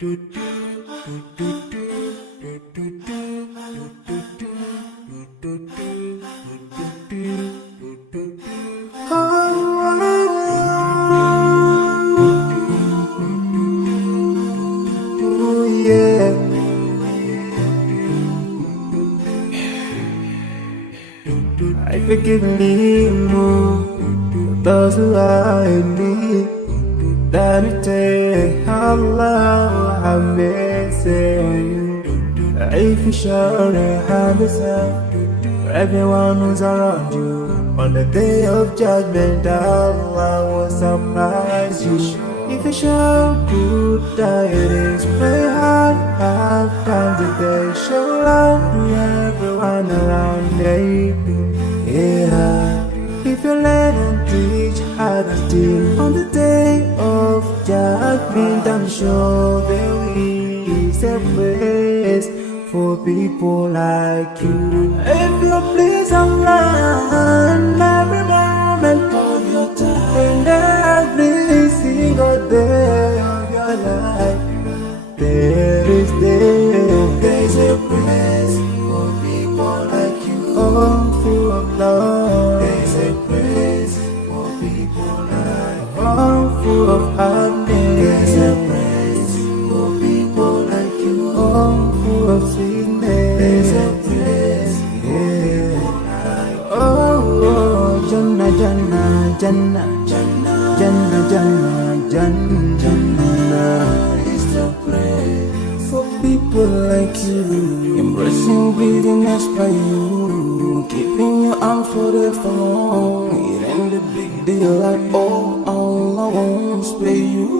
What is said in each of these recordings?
I forgive me more those who are in need. That it take Allah have mercy on you. If you show the hand yourself for everyone who's around you, on the day of judgment, Allah will surprise you. If you show good tidings, pray hard, have time today. Show love to everyone around you. Yeah, if you let and teach how to deal on the day of judgment, I'm sure there is a place for people like you. If you please Allah, every moment of your time, every single day of your life, there's a place for people like you. Oh, full of love. There's a place for people like you. Oh, full of happiness. There's a place for people like you. Oh, full of sweetness. There's a place for people like you. Oh, Jannah, Jannah, Jannah, Jannah, Jannah, Jannah, Jannah, Jannah is the place for people like you. Embracing greediness by you, keeping your arms folded for long. It ain't a big deal like all I want is pay you.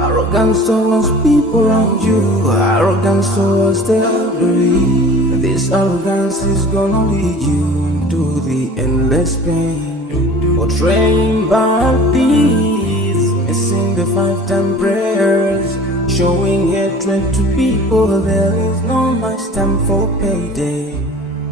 Arrogance towards people around you, arrogance towards the elderly. This arrogance is gonna lead you into the endless pain. Portraying bad deeds, missing the 5 time prayers, showing hatred to people. There is no much time for payday.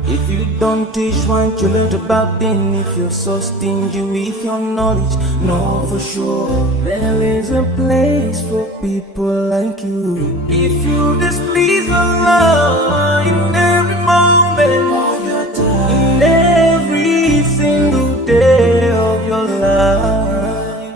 If you don't teach, why don't you learn about them? If you're so stingy with your knowledge, know for sure there is a place for people like you. If you displease Allah in every moment of your time, in every single day of your life,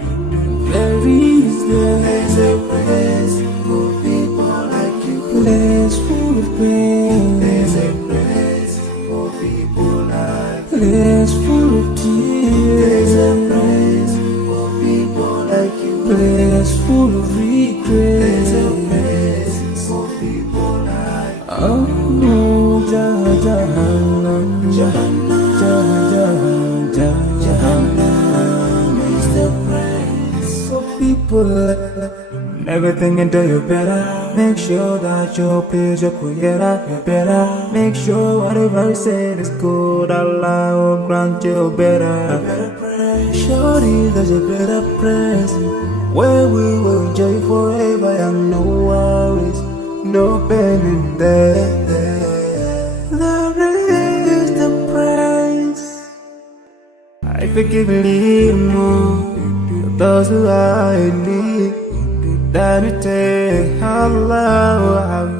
there's a place for people like you. Place full of pain. There's a place for people like you. Place full of tears. There's a place for people like you. Place full of regret. There's a place for people like you. Oh, Jahannam, Jahannam, Jahannam is the place for people like you. Everything into you better. Make sure that you please your creator. You better make sure whatever you say is good. Allah will grant you better. Surely there's a better place where we will enjoy forever and no worries, no pain in there. There is the price. I forgive you more those who are in need. That it take Allah